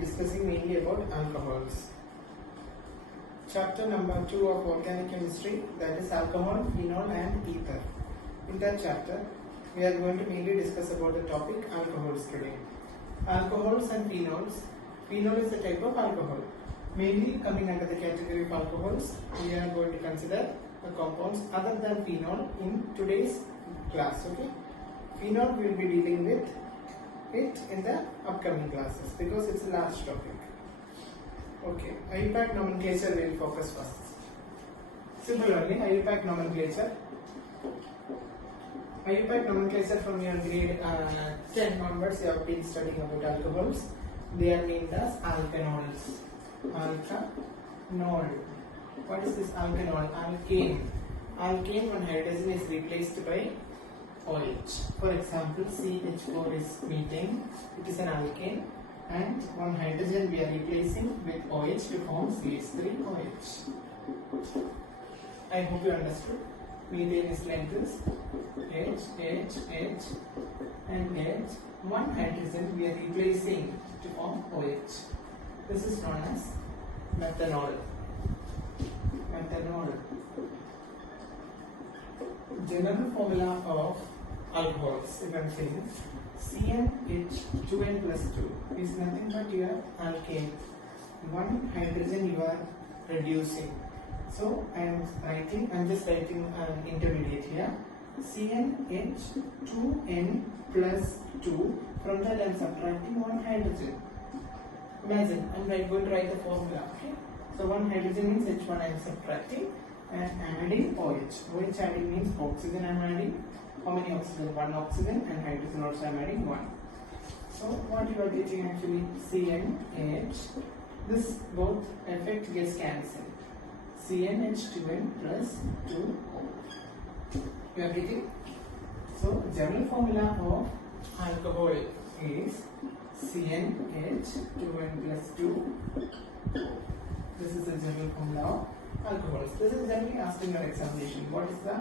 be discussing mainly about alcohols. Chapter number 2 of organic chemistry, that is alcohol, phenol and ether. In that chapter, we are going to mainly discuss about the topic alcohols today. Alcohols and phenols. Phenol is a type of alcohol. Mainly coming under the category of alcohols, we are going to consider the compounds other than phenol in today's class. Okay, phenol we will be dealing with it in the upcoming classes because it's a large topic. Okay, IUPAC nomenclature we will focus first. Simple only, IUPAC nomenclature. IUPAC nomenclature from your grade 10 onwards, you have been studying about alcohols. They are named as alkanols. Alkanol. What is this alkanol? Alkane. Alkane, one hydrogen is replaced by OH. For example, CH4 is methane. It is an alkane. And one hydrogen we are replacing with OH to form CH3OH. I hope you understood. Methane is like this. H, and H. One hydrogen we are replacing to form OH. This is known as methanol. Methanol. General formula of alcohols, if I am saying CnH2n plus 2 is nothing but your alkane. One hydrogen you are reducing. So I am just writing an intermediate here. CnH2n plus 2. From that I am subtracting one hydrogen. Imagine I am going to write the formula. Okay. So one hydrogen means H1 I am subtracting and adding OH. OH adding means oxygen I am adding. How many oxygen? One oxygen, and hydrogen also I am adding one. So what you are getting actually CnH. This both effect gets cancelled. CnH2n plus 2O. You are getting? So general formula of alcohol is CnH2n plus 2O. This is the general formula of alcohols. This is generally asked in your examination. What is the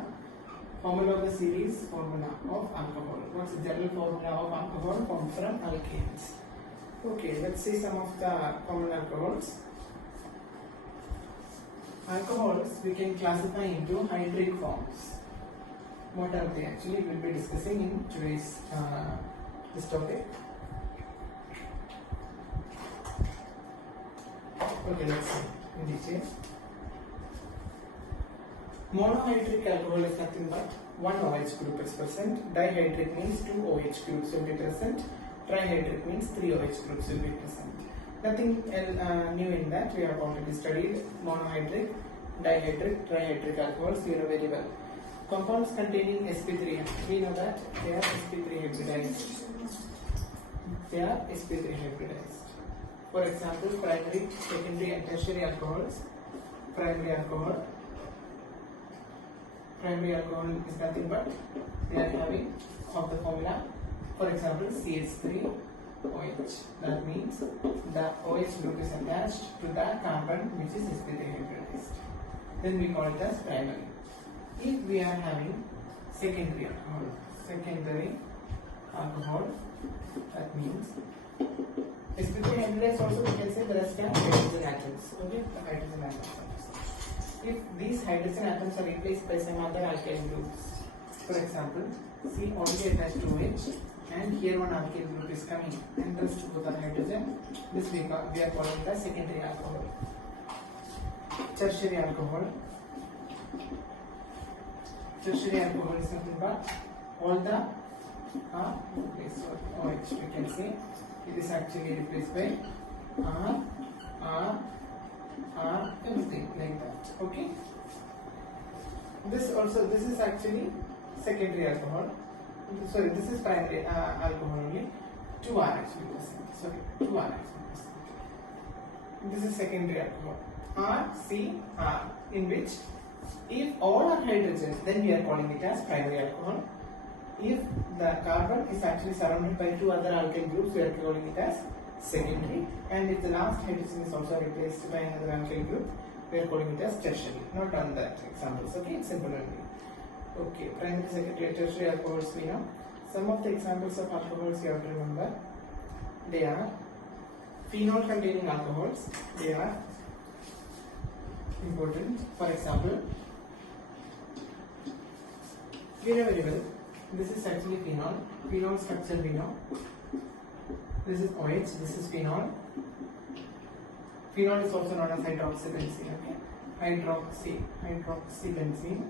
formula of the series formula of alcohol? What's the general formula of alcohol? Comes from alkanes. Okay, let's see some of the common alcohols. Alcohols we can classify into hydric forms. What are they? Actually, we will be discussing in today's this topic. Okay, let's see in detail. Monohydric alcohol is nothing but one OH group is present. Dihydric means two OH groups will be present. Trihydric means three OH groups will be present. Nothing new in that. We have already studied monohydric, dihydric, trihydric alcohols. You know very well. Compounds containing sp3. We know that they are sp3 hybridized. They are sp3 hybridized. For example, primary, secondary, and tertiary alcohols. Primary alcohol is nothing but they are having of the formula. For example, CH3OH. That means the OH group is attached to the carbon which is sp3 hybridized. Then we call it as primary. If we are having secondary alcohol, that means sp3 hybridized also we can say the rest are hydrogen atoms. Okay, the hydrogen atoms. If these hydrogen atoms are replaced by some other alkyl groups, for example, C only attached to OH, and here one alkyl group is coming and rest both are hydrogen, this we are calling the secondary alcohol. Tertiary alcohol. Tertiary alcohol is nothing but all the OH we can say. It is actually replaced by R, everything like that. Okay. This is actually secondary alcohol. Sorry, this is primary alcohol only. 2 are actually present. Sorry, 2 are actually present. This is secondary alcohol. R, C, R, in which if all are hydrogen, then we are calling it as primary alcohol. If the carbon is actually surrounded by 2 other alkyl groups, we are calling it as secondary. And if the last hydrogen is also replaced by another alkyl group, we are calling it as tertiary. Not on that examples. Okay, it's simple only. Okay, primary, secondary, tertiary alcohols we know. Some of the examples of alcohols you have to remember. They are phenol containing alcohols, they are important. For example, we know very well, this is actually phenol. Phenol structure we know. This is OH, this is phenol. Phenol is also known as hydroxybenzene. Okay, hydroxybenzene.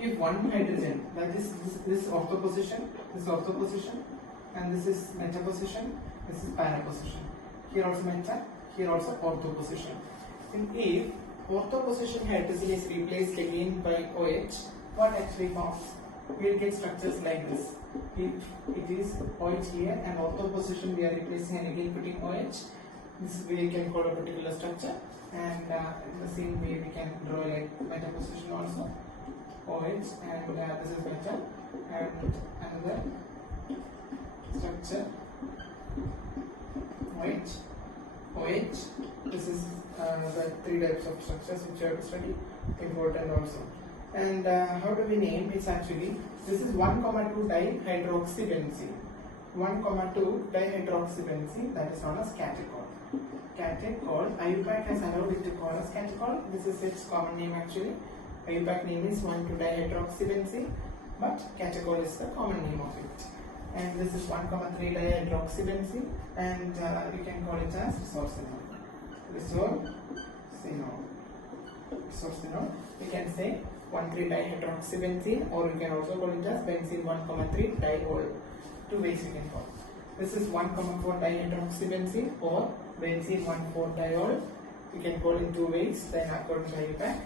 If one hydrogen, that is this ortho position, and this is meta position, this is para position. Here also meta, here also ortho position. And if ortho position hydrogen is replaced again by OH, what actually forms? We will get structures like this. If it is OH here and ortho position we are replacing and again putting OH, this we can call a particular structure, and in the same way we can draw like meta position also. OH and this is meta, and another structure OH. This is the three types of structures which you have to study, important also. And how do we name? It's actually, this is 1,2 dihydroxybenzene. 1,2 dihydroxybenzene, that is known as catechol. Catechol, IUPAC has allowed it to call as catechol. This is its common name actually. IUPAC name is 1,2 dihydroxybenzene, but catechol is the common name of it. And this is 1,3 dihydroxybenzene, and we can call it as resorcinol. We can say 1,3 dihydroxybenzene, or we can also call it as benzene 1,3 diol. Two ways we can call. This is 1,4 dihydroxybenzene or benzene 1,4 diol. We can call in two ways, then according to IUPAC,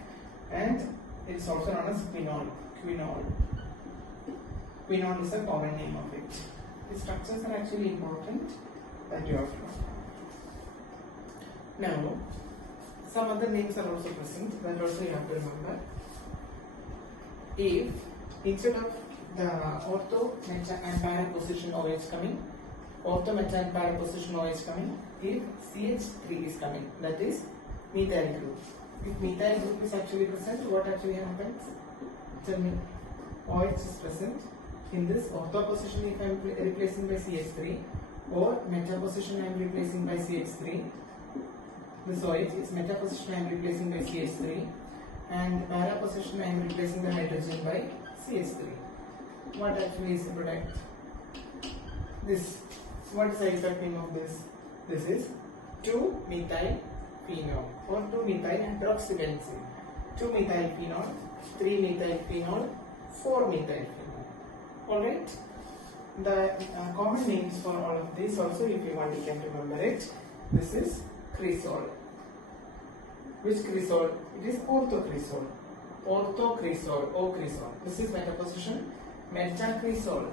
and it's also known as quinol. Quinol is the common name of it. The structures are actually important that you have to know. Now, some other names are also present, that also you have to remember. If instead of the ortho, meta and para position OH coming, ortho, meta and para position OH coming, if CH3 is coming, that is methyl group. If methyl group is actually present, what actually happens? Tell me. OH is present. In this ortho position, if I am replacing by CH3, or meta position I am replacing by CH3, this OH is meta position I am replacing by CH3, and para position I am replacing the hydrogen by CH3. What actually is the product? This. What is the exact meaning of this? This is 2-methyl phenol or 2-methyl hydroxybenzene. 2-methyl phenol, 3-methyl phenol, 4-methyl phenol. Alright? The common names for all of these also, if you want, you can remember it. This is cresol. Which cresol? It is orthocresol. Orthocresol, O-cresol. This is meta position. Metacresol.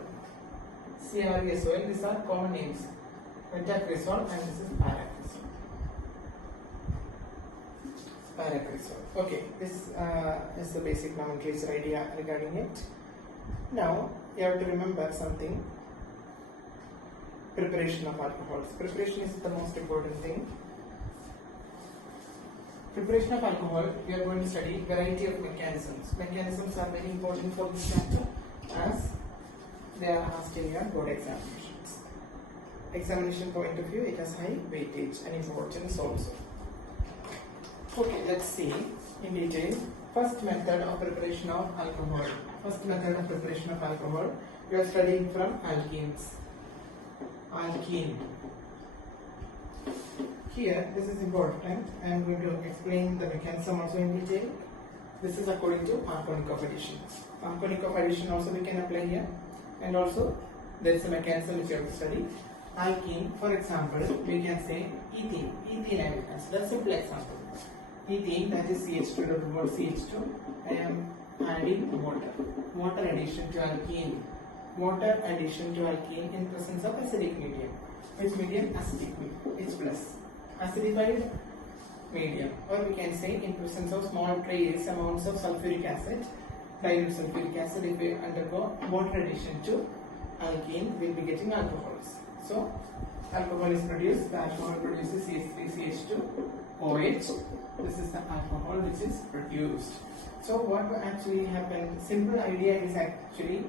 CRESOL. These are common names. Metacresol, and this is paracresol. Paracresol. Okay, this is the basic nomenclature idea regarding it. Now, you have to remember something. Preparation of alcohols. Preparation is the most important thing. Preparation of alcohol, we are going to study variety of mechanisms. Mechanisms are very important for this chapter as they are asked in your board examinations. Examination point of view, it has high weightage and importance also. Okay, let's see in detail. First method of preparation of alcohol. First method of preparation of alcohol, we are studying from alkenes. Alkene. Here, this is important. I am going to explain the mechanism also in detail. This is according to Markovnikov addition. Markovnikov addition also we can apply here. And also, there is a mechanism which you have to study. Alkene, for example, we can say ethene. Ethene I will consider a simple example. Ethene, that is CH2 dot word CH2. I am adding water. Water addition to alkene. Water addition to alkene in presence of acidic medium. Which medium? Acidic medium. H plus. Acidified medium. Or we can say in presence of small trace amounts of sulfuric acid, dilute sulfuric acid. If we undergo water addition to alkene, we will be getting alcohols. So, alcohol is produced. The alcohol produces CH3CH2 OH. This is the alcohol which is produced. So, what will actually happen? Simple idea is actually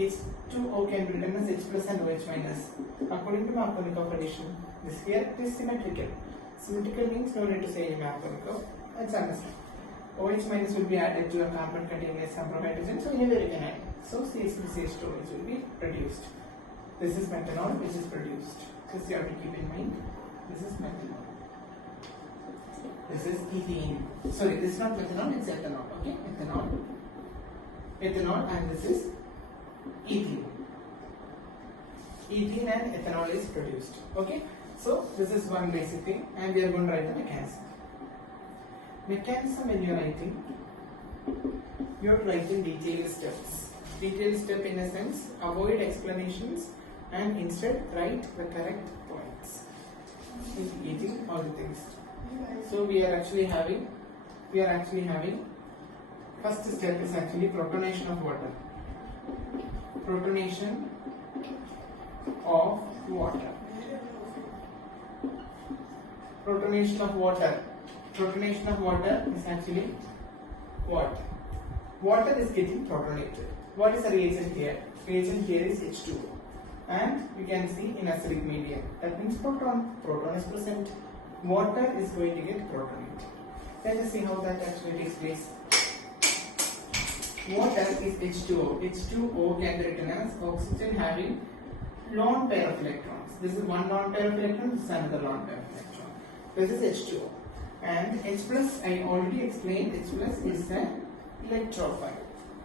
H2O can be written as H plus and OH minus. According to Markovnikov of addition, this here is symmetrical. Symmetrical means no need to say any Markovnikov. Let's understand. OH minus will be added to a carbon containing a number of hydrogen, so anywhere you can add. So CH3CH2 will be produced. This is methanol which is produced. This you have to keep in mind. This is methanol. This is ethene. Sorry, this is not methanol, it's ethanol. Okay, ethanol, and this is ethene. Ethene and ethanol is produced. Okay, so this is one basic thing, and we are going to write the mechanism. Mechanism, when you are writing, you are writing detailed steps. Detailed step in a sense, avoid explanations and instead write the correct points. Indicating all the things. So we are actually having first step is actually protonation of water. Protonation of water. Protonation of water. Protonation of water is actually what? Water is getting protonated. What is the reagent here? Reagent here is H2O. And you can see in acidic medium. That means proton. Proton is present. Water is going to get protonated. Let us see how that actually takes place. Water is H2O. H2O can be written as oxygen having lone pair of electrons. This is one lone pair of electrons, this is another lone pair of electrons. This is H2O. And H plus, I already explained, H plus is an electrophile.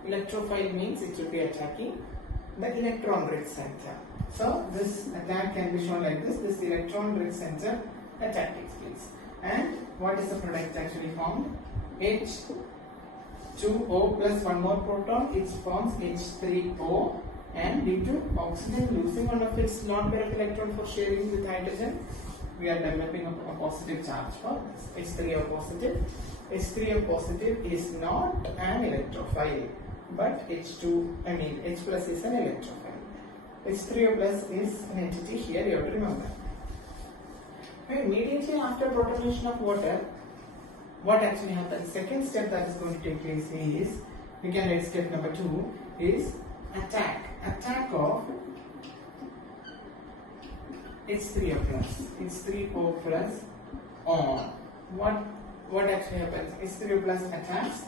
Electrophile means it should be attacking the electron rich center. So this attack can be shown like this. This electron rich center attack takes place. And what is the product actually formed? H2O plus one more proton, it forms H3O, and due to oxygen losing one of its lone pair of electron for sharing with hydrogen, we are developing a positive charge for this. H3O positive. H3O positive is not an electrophile, but H plus is an electrophile. H3O plus is an entity here, you have to remember. Immediately after protonation of water, what actually happens? Second step that is going to take place is, we can write step number 2 is attack. Attack of H3O plus. H3O plus on. What actually happens? H3O plus attacks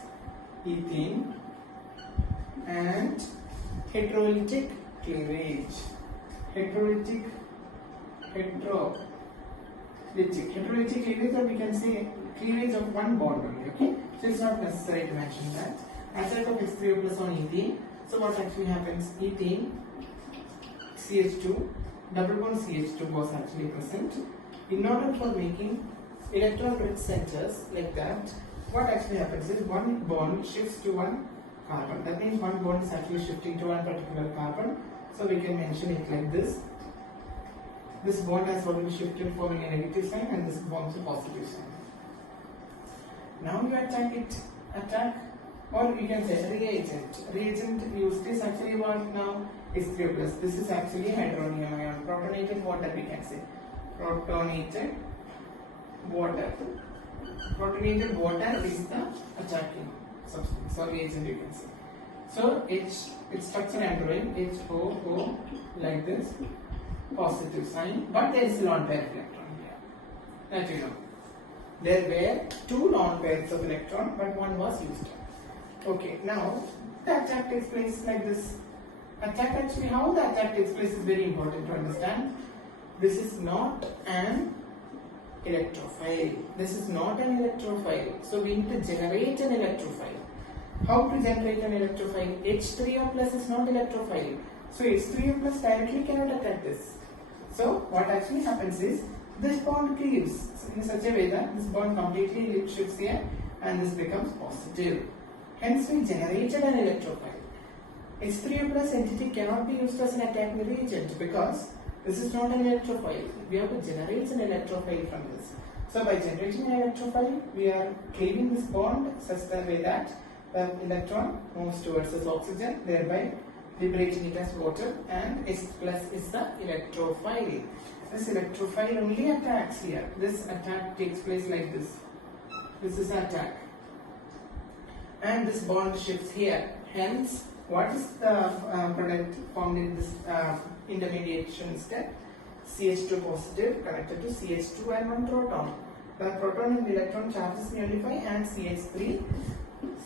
ethene and heterolytic cleavage. Heterolytic cleavage, or we can say cleavage of one bond only. Okay, so it's not necessary to mention that. Attack of H3O plus on ethene. So what actually happens? Ethene, CH2, double bond CH2 was actually present. In order for making electron rich centers like that, what actually happens is one bond shifts to one carbon. That means one bond is actually shifting to one particular carbon. So we can mention it like this. This bond has already shifted, forming a negative sign, and this forms a positive sign. Now you attack it. Or you can say reagent. Reagent used is actually what now? H3O plus. This is actually hydronium ion. Protonated water, we can say. Protonated water. Protonated water is the attacking substance or reagent, you can say. So its structure and drawing HOO like this, positive sign, but there is a lone pair of electron here. That you know. There were two lone pairs of electron, but one was used. Okay, now the attack takes place like this. Attack actually, how the attack takes place is very important to understand. This is not an electrophile. This is not an electrophile. So we need to generate an electrophile. How to generate an electrophile? H3O plus is not electrophile. So H3O plus directly cannot attack this. So what actually happens is this bond cleaves in such a way that this bond completely shifts here and this becomes positive. Hence we generated an electrophile. H3O plus entity cannot be used as an attacking reagent because this is not an electrophile. We have to generate an electrophile from this. So by generating an electrophile, we are cleaving this bond such a way that the electron moves towards this oxygen, thereby liberating it as water, and H plus is the electrophile. This electrophile only attacks here. This attack takes place like this. This is attack. And this bond shifts here. Hence, What is the product formed in this intermediation step? CH2 positive connected to CH2 and one proton. The proton and electron charges nullify and CH3.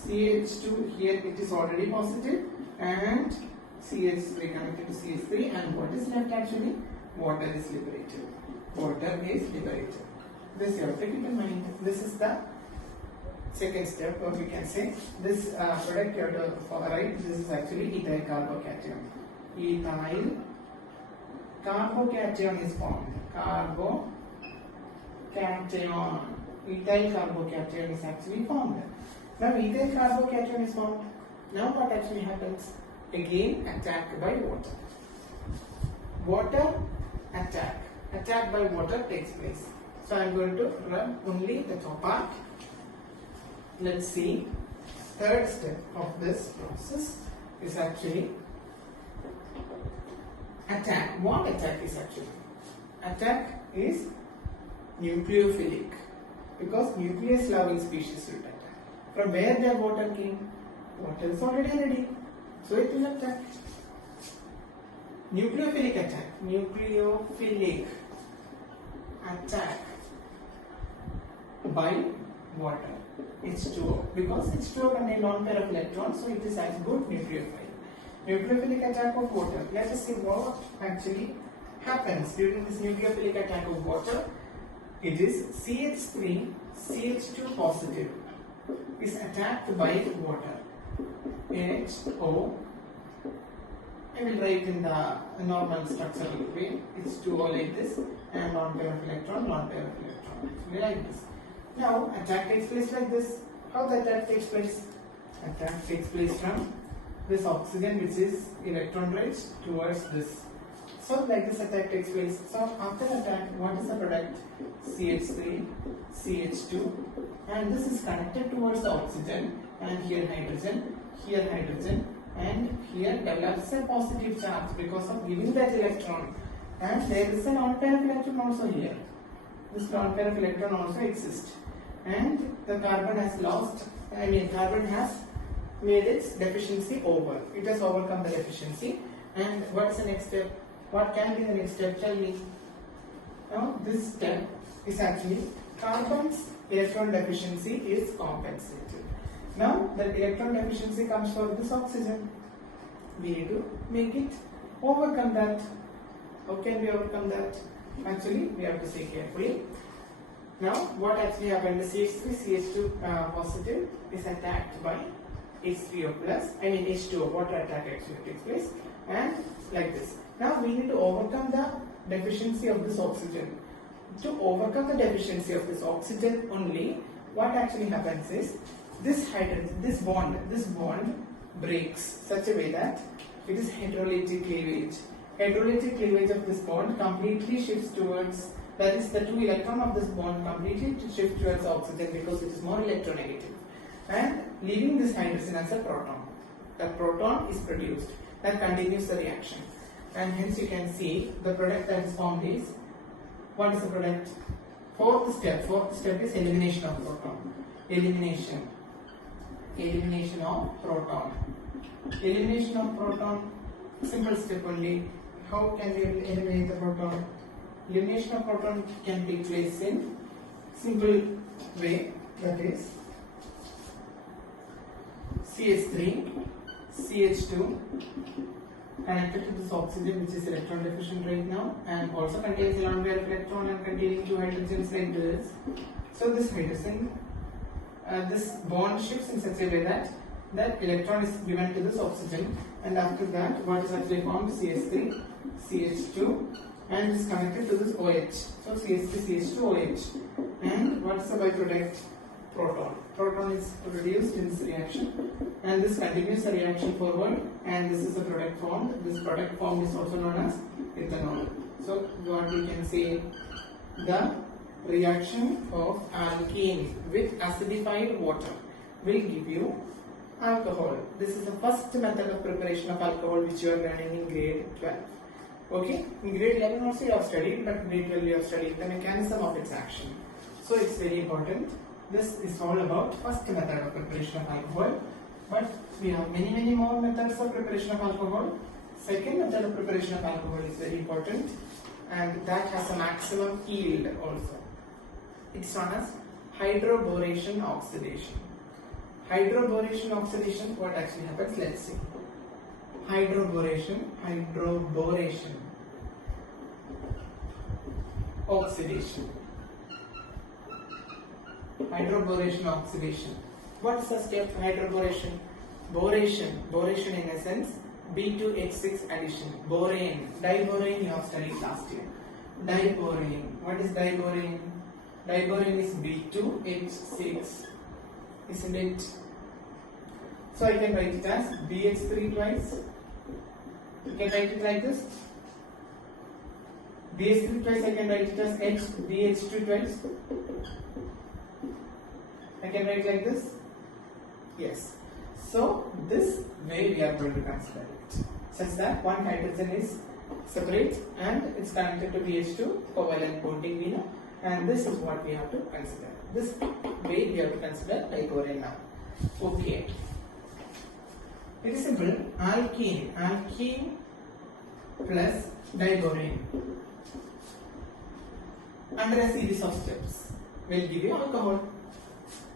CH2 here it is already positive and CH3 connected to CH3, and what is left actually? Water is liberated. Water is liberated. This you have to keep in mind. This is the second step, or we can say this product you have to write. This is actually ethyl carbocation. Ethyl carbocation is formed. Carbocation. Ethyl carbocation is actually formed. Now ethyl carbocation is formed. Now what actually happens? Again attacked by water. Water attack. Attack by water takes place. So I am going to run only the top part. Let's see. Third step of this process is actually attack. What attack is actually? Attack is nucleophilic, because nucleus loving species will attack. From where the water came? Water is already ready, so it will attack. Nucleophilic attack. Nucleophilic attack by water. H2O, because H2O contains lone pair of electrons, so it is a good nucleophile. Nucleophilic attack of water. Let us see what actually happens during this nucleophilic attack of water. It is CH3, CH2 positive is attacked by water. HO. I will write in the normal structural way. It's 2O like this, and lone pair of electron, lone pair of electron. Actually like this. Now attack takes place like this. How the attack takes place? Attack takes place from this oxygen, which is electron rich, towards this. So like this attack takes place. So after attack, what is the product? CH3, CH2, and this is connected towards the oxygen, and here hydrogen, and here develops a positive charge because of giving that electron. And there is a lone pair of electron also here. This lone pair of electron also exists, and the carbon has carbon has made its deficiency over. It has overcome the deficiency. And what is the next step? What can be the next step? Tell me. Now this step is actually carbon's electron deficiency is compensated. Now the electron deficiency comes for this oxygen. We need to make it overcome that. How can we overcome that? Actually, we have to say carefully. Now, what actually happened? The CH3, CH2 positive is attacked by H3O plus. H2O. Water attack actually takes place, and like this. Now, we need to overcome the deficiency of this oxygen. To overcome the deficiency of this oxygen only, what actually happens is this hydrogen, this bond breaks such a way that it is hydrolytic cleavage. Hydrolytic cleavage of this bond completely shifts towards, that is the 2 electron of this bond completely shift towards oxygen because it is more electronegative, and leaving this hydrogen as a proton. The proton is produced that continues the reaction, and hence you can see the product that is formed is, what is the product? Fourth step is elimination of proton. Elimination of proton. Elimination of proton, simple step only. How can we eliminate the proton? Elimination of proton can take place in simple way, that is CH3, CH2 connected to this oxygen, which is electron deficient right now, and also contains a lone pair of electron and containing 2 hydrogens like this. So this hydrogen, this bond shifts in such a way that that electron is given to this oxygen, and after that what is actually formed? CH3, CH2, and is connected to this OH. So CH3, CH2, OH, and what is the byproduct? Proton. Proton is reduced in this reaction, and this continues the reaction forward, and this is the product formed. This product formed is also known as ethanol. So what we can say, the reaction of alkene with acidified water will give you alcohol. This is the first method of preparation of alcohol which you are learning in grade 12. Okay, in grade 11 also you have studied, but grade 12 you have studied the mechanism of its action. So it's very important. This is all about first method of preparation of alcohol. But we have many more methods of preparation of alcohol. Second method of preparation of alcohol is very important, and that has a maximum yield also. It's known as hydroboration oxidation. Hydroboration oxidation, what actually happens? Let's see. Hydroboration oxidation. Hydroboration oxidation. What is the step of hydroboration? Boration in essence, B2H6 addition. Borane, diborane you have studied last year. Diborane. What is diborane? Diborane is B2H6, isn't it? So I can write it as BH3 twice. You can write it like this. BH3 twice, I can write it as BH2 twice. I can write like this. Yes. So this way we are going to consider it, such that one hydrogen is separate and it's connected to BH2, covalent bonding we know, and this is what we have to consider. This way we have to consider diborane now. Okay. Very simple. Alkene plus diborane under a series of steps will give you alcohol.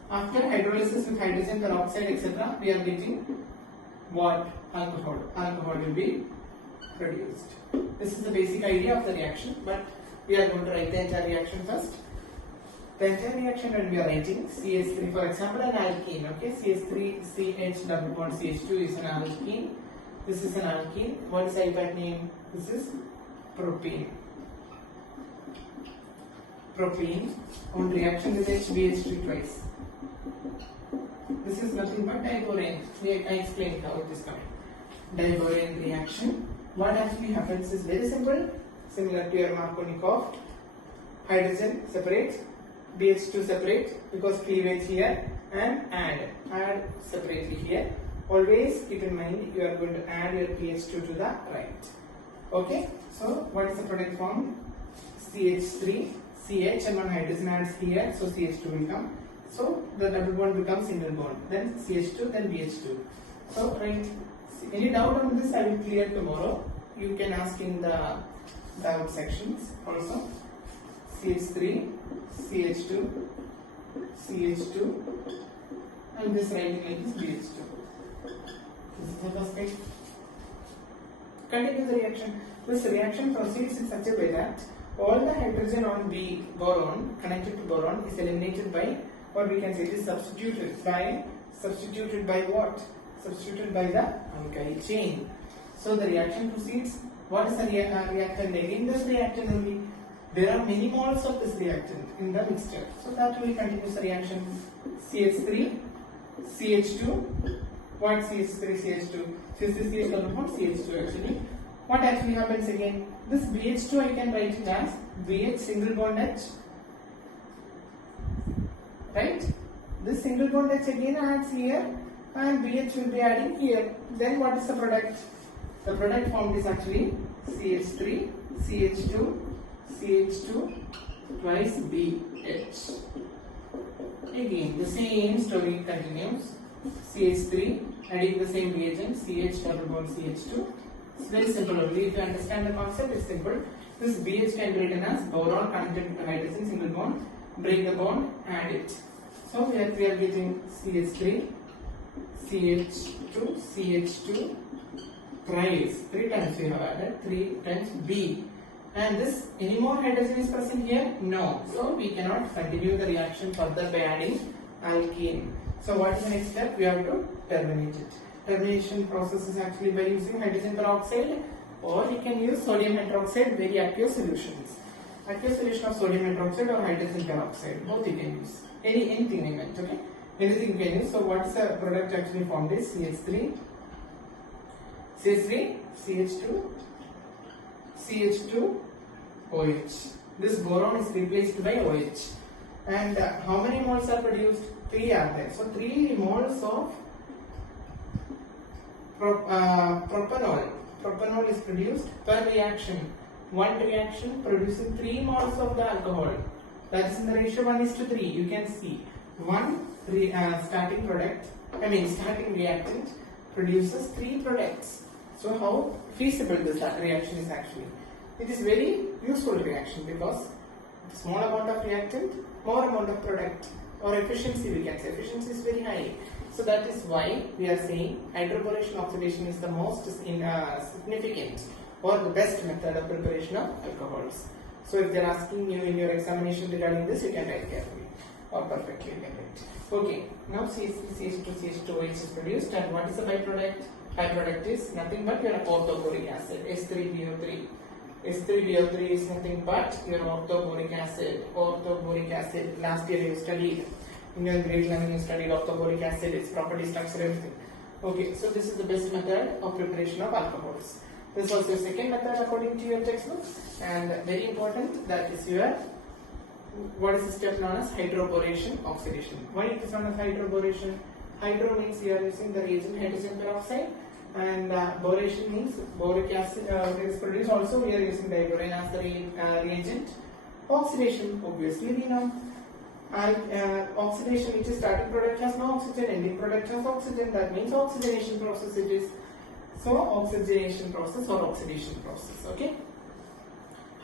After hydrolysis with hydrogen peroxide etc., we are getting what? Alcohol. Alcohol will be produced. This is the basic idea of the reaction, but we are going to write the entire reaction first. The entire reaction when we are writing CH3, for example, an alkene. Okay, CH3 CH double bond CH2 is an alkene. This is an alkene. What is the IUPAC name? This is propene. Propene on reaction with HBH3 twice. This is nothing but diborane. I explained how it is coming. Diborane reaction. What actually happens is very simple, similar to your Markovnikov. Hydrogen separate, BH2 separate because cleavage here, and add separately here. Always keep in mind you are going to add your BH2 to the right. Okay. So what is the product form? CH3, CH, and one hydrogen adds here, so CH2 will come. So the double bond becomes single bond, then CH2, then BH2. So right, any doubt on this I will clear tomorrow. You can ask in the doubt sections also. CH3, CH2, CH2, and this writing like this BH2. This is the first step. Continue the reaction. This reaction proceeds in such a way that all the hydrogen on B boron connected to boron is eliminated by, or we can say it is substituted by what? Substituted by the alkyl chain. So the reaction proceeds. What is the reactant? Again this reactant only. There are many moles of this reactant in the mixture. So that will continue the reaction. CH3, CH2. What CH3, CH2? CH3 double bond CH2 actually. What actually happens again? This BH2 I can write it as BH single bond H. Right? This single bond H again adds here, and BH will be adding here. Then what is the product? The product formed is actually CH3, CH2, CH2 twice BH. Again the same story continues. CH3 adding the same reagent, CH double bond CH2. It's very simple only. If you understand the concept, it's simple. This BH can be written as boron connected to hydrogen single bond. Break the bond, add it. So here we are getting CH3, CH2, CH2 thrice. 3 times we have added, 3 times B. And this, any more hydrogen is present here? No. So we cannot continue the reaction further by adding alkene. So what is the next step? We have to terminate it. Termination process is actually by using hydrogen peroxide, or you can use sodium hydroxide, very aqueous solutions. Aqueous solution of sodium hydroxide or hydrogen peroxide, both you can use. Anything you meant, okay? Anything you can use. So what is the product actually formed is CH3, CH3, CH2, CH2, OH. This boron is replaced by OH. And how many moles are produced? 3 are there. So 3 moles of propanol. Propanol is produced per reaction. One reaction producing 3 moles of the alcohol. That is in the ratio 1:3. You can see one starting product starting reactant produces 3 products. So how feasible this reaction is actually? It is very useful reaction because small amount of reactant, more amount of product, or efficiency we can say. Efficiency is very high. So that is why we are saying hydroboration oxidation is the most significant or the best method of preparation of alcohols. So if they are asking you in your examination regarding this, you can write carefully or perfectly you can write. Okay, now CH2CH2OH is produced, and what is the byproduct? Byproduct is nothing but your orthoboric acid, H3BO3. H3BO3 is nothing but your orthoboric acid. Orthoboric acid, last year you studied. In your grade 11 you studied orthoboric acid, its property, structure, everything. Okay, so this is the best method of preparation of alcohols. This is also the second method according to your textbook, and very important, that is your, what is the step known as hydroboration oxidation. Why it is known as hydroboration? Hydro means you are using the reagent hydrogen peroxide, and boration means boric acid is produced. Also we are using diborane as the reagent. Oxidation, obviously we know. Oxidation, which is starting product has no oxygen, ending product has oxygen, that means oxidation process it is. So oxidation process or oxidation process, okay?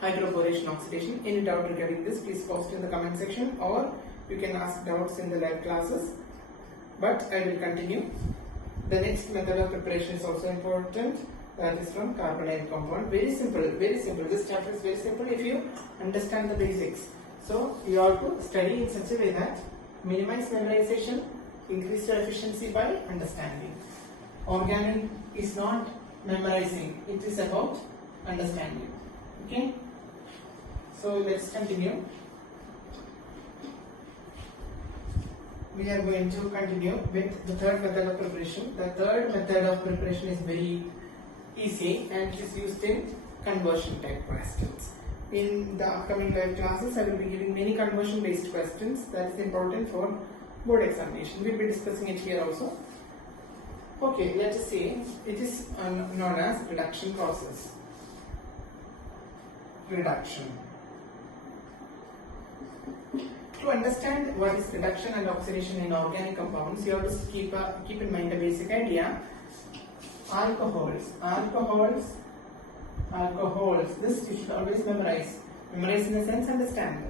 Hydroboration oxidation. Any doubt regarding this, please post in the comment section, or you can ask doubts in the live classes. But I will continue. The next method of preparation is also important. That is from carbonyl compound. Very simple, very simple. This chapter is very simple if you understand the basics. So you have to study in such a way that minimize memorization, increase your efficiency by understanding. Organic is not memorizing, it is about understanding. Okay? So let's continue. We are going to continue with the third method of preparation. The third method of preparation is very easy and it is used in conversion type questions. In the upcoming live classes, I will be giving many conversion based questions that is important for board examination. We will be discussing it here also. Okay, let us see. It is known as reduction process. Reduction. To understand what is reduction and oxidation in organic compounds, you have to keep in mind a basic idea. Alcohols. This you should always memorize. Memorize in the sense understand.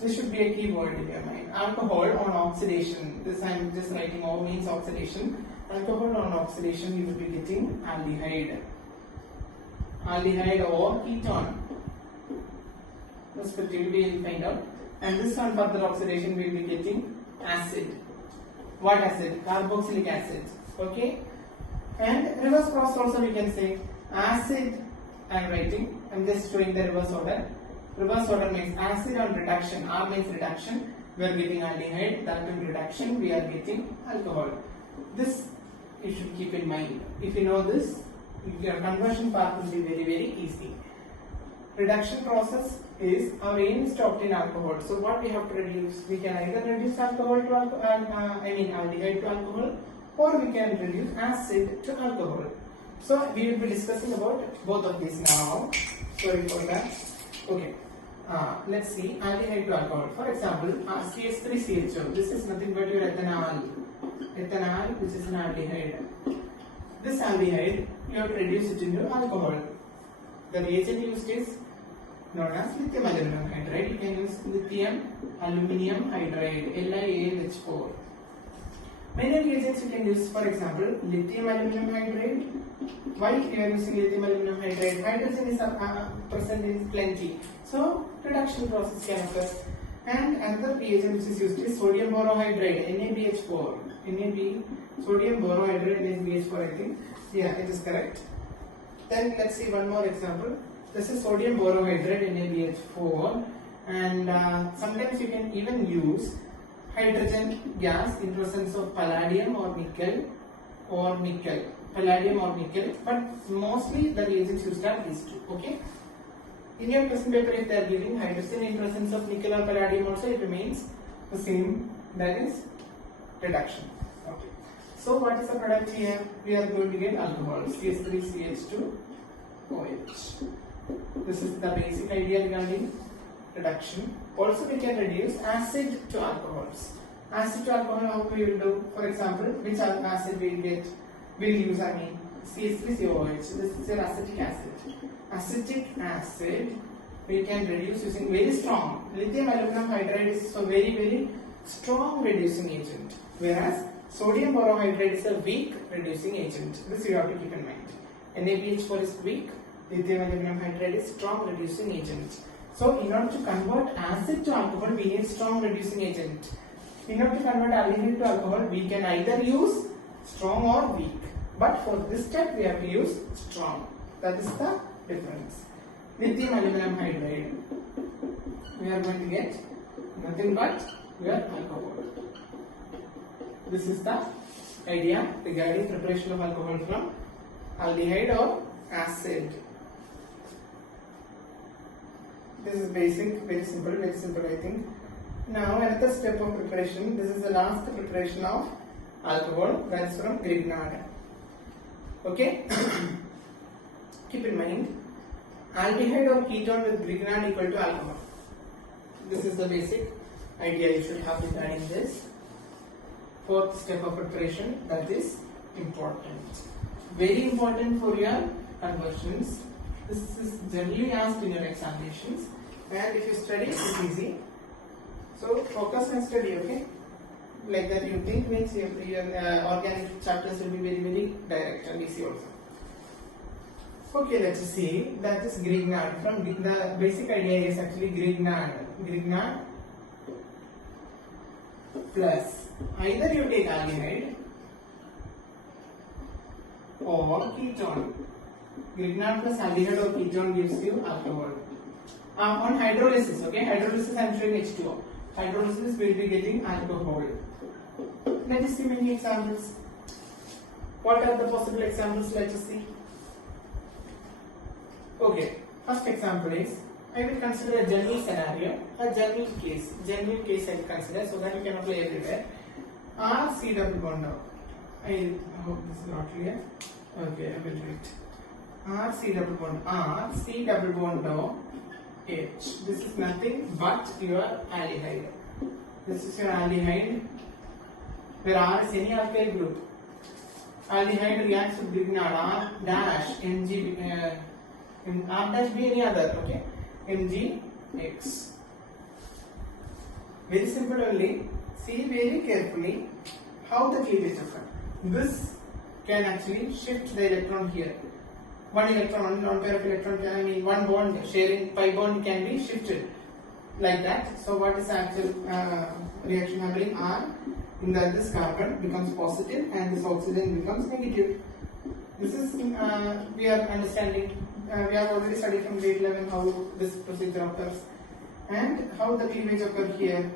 This should be a key word in your mind. Alcohol on oxidation. This I am just writing O means oxidation. Alcohol on oxidation, you will be getting aldehyde. Aldehyde or ketone. Respectively, we will find out. And this on further oxidation, we will be getting acid. What acid? Carboxylic acid. Okay. And reverse process also we can say acid. I am writing. I am just showing the reverse order. Reverse order means acid on reduction. R means reduction. We are getting aldehyde. That means reduction. We are getting alcohol. This you should keep in mind. If you know this, your conversion path will be very, very easy. Reduction process is our aim is to obtain alcohol. So what we have to reduce? We can either reduce alcohol to aldehyde to alcohol, or we can reduce acid to alcohol. So we will be discussing about both of these now. Sorry for that. Okay. Let's see aldehyde to alcohol. For example, CH3CHO. This is nothing but your ethanol. Ethanol, which is an aldehyde. This aldehyde, you have to reduce it into alcohol. The reagent used is known as lithium aluminum hydride. You can use lithium aluminum hydride, LiAH4. Many reagents you can use, for example, lithium aluminum hydride. Why you are using lithium aluminum hydride? Hydrogen is present in plenty, so reduction process can occur. And another reagent which is used is sodium borohydride, NaBH4. Sodium borohydride, NaBH4, I think. Yeah, it is correct. Then let's see one more example. This is sodium borohydride, NaBH4, and sometimes you can even use hydrogen gas in presence of palladium or nickel, palladium or nickel, but mostly the reagents used are these two. Okay. In your question paper, if they are giving hydrogen in presence of nickel or palladium also, it remains the same, that is reduction. Okay. So what is the product here? We are going to get alcohol, CH3CH2OH. This is the basic idea regarding reduction. Also we can reduce acid to alcohols. Acid to alcohol, how we will do? For example, which acid we will use? I mean, CH3COOH. This is your acetic acid. Acetic acid we can reduce using very strong. Lithium aluminum hydride is so very strong reducing agent, whereas sodium borohydride is a weak reducing agent. This you have to keep in mind. NaBH4 is weak. Lithium aluminum hydride is strong reducing agent. So in order to convert acid to alcohol, we need strong reducing agent. In order to convert aldehyde to alcohol, we can either use strong or weak. But for this step, we have to use strong. That is the difference. Lithium aluminum hydride, we are going to get nothing but your alcohol. This is the idea regarding preparation of alcohol from aldehyde or acid. This is basic, very simple I think. Now another step of preparation, this is the last preparation of alcohol, that is from Grignard. Okay? Keep in mind, aldehyde or ketone with Grignard equal to alcohol. This is the basic idea you should have regarding this. Fourth step of preparation, that is important. Very important for your conversions. This is generally asked in your examinations, and if you study, it's easy. So focus and study, okay? Like that you think means your organic chapters will be very direct and easy also. Okay, let's see. That is Grignard. From the basic idea is actually Grignard plus either you take aldehyde or ketone. Grignard plus aldehyde or ketone gives you alcohol. On hydrolysis, okay? Hydrolysis I am showing H2O. Hydrolysis will be getting alcohol. Let us see many examples. What are the possible examples? Let us see. Okay, first example is, I will consider a general scenario, a general case I will consider so that you can apply everywhere. RC double bond O. I hope this is not clear. Okay, I will write. RC double bond R, C double bond O, H. This is nothing but your aldehyde. This is your aldehyde, where R is any alkyl group. Aldehyde reacts with Grignard R dash Mg, R dash be any other, okay? MgX. Very simple only. See very carefully how the cleavage occurs. This can actually shift the electron here. One electron, one pair of electron can, I mean one bond sharing pi bond can be shifted like that. So what is the actual reaction happening? R in this carbon becomes positive and this oxygen becomes negative. This is we are understanding. We have already studied from grade 11 how this procedure occurs and how the cleavage occurs here.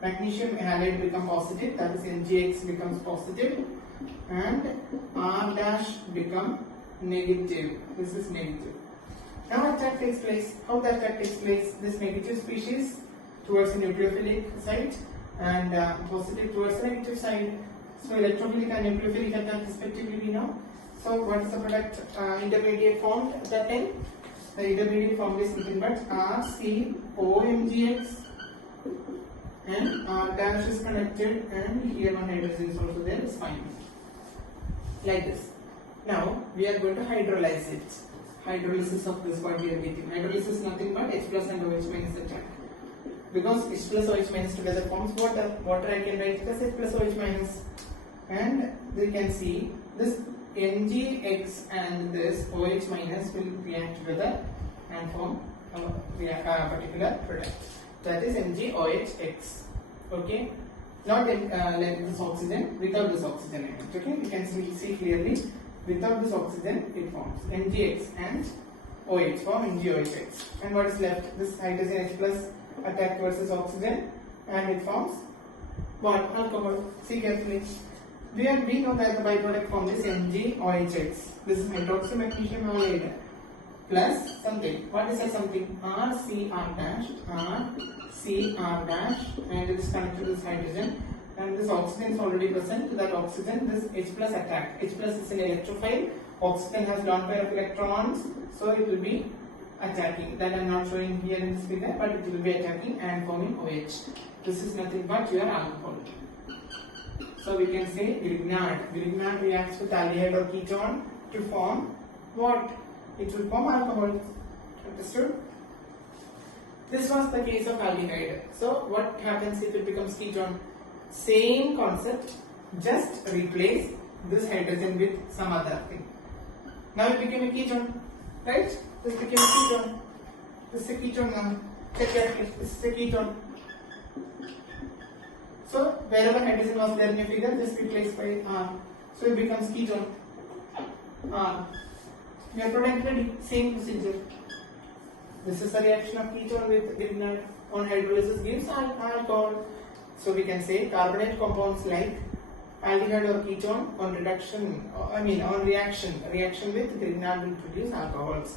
Magnesium halide becomes positive, that is MgX becomes positive, and R dash become negative. This is negative. Now attack takes place. How the attack takes place? This negative species towards the nucleophilic side and positive towards the negative side. So electrophilic and nucleophilic attack respectively we know. So what is the product intermediate formed at that time? The intermediate formed is nothing but RCOMgX and R dash is connected and here one hydrogen is also there, is fine. Like this. Now we are going to hydrolyze it. Hydrolysis of this what we are getting. Hydrolysis is nothing but H plus and OH minus attack. Because H plus OH minus together forms water. Water I can write as H plus OH minus. And we can see this NgX and this OH minus will react together and form a particular product. That is NgOHX. Okay. Not like this oxygen, without this oxygen in it. Okay. You can see clearly. Without this oxygen, it forms NgX and OH form NgOHX. And what is left? This hydrogen H plus attack versus oxygen, and it forms bond alcohol. See carefully. We know that the byproduct form is NgOHX. This is hydroxy magnesium halide plus something. What is that something? RCR dash, RCR dash, and it is connected to this hydrogen. And this oxygen is already present. That oxygen, this H plus attack. H plus is an electrophile. Oxygen has lone pair of electrons, so it will be attacking. That I am not showing here in this figure, but it will be attacking and forming OH. This is nothing but your alcohol. So we can say Grignard. Grignard reacts with aldehyde or ketone to form what? It will form alcohol. Understood? This was the case of aldehyde. So what happens if it becomes ketone? Same concept, just replace this hydrogen with some other thing. Now it became a ketone, right? This became a ketone. This is a ketone now. Check carefully. This is a ketone. So wherever hydrogen was there in a figure, just replace by R. So it becomes ketone. R. Your product ready. Same procedure. This is a reaction of ketone with Grignard on hydrolysis gives alcohol. So we can say carbonate compounds like aldehyde or ketone on on reaction with Grignard will produce alcohols.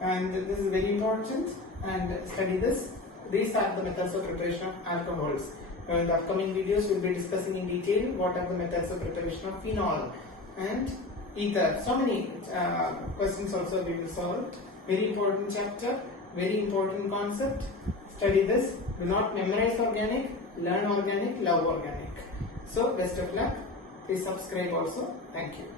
And this is very important, and study this. These are the methods of preparation of alcohols. Now in the upcoming videos we'll be discussing in detail what are the methods of preparation of phenol and ether. So many questions also we will solve. Very important chapter, very important concept. Study this. Do not memorize organic, learn organic, love organic. So best of luck. Please subscribe also. Thank you.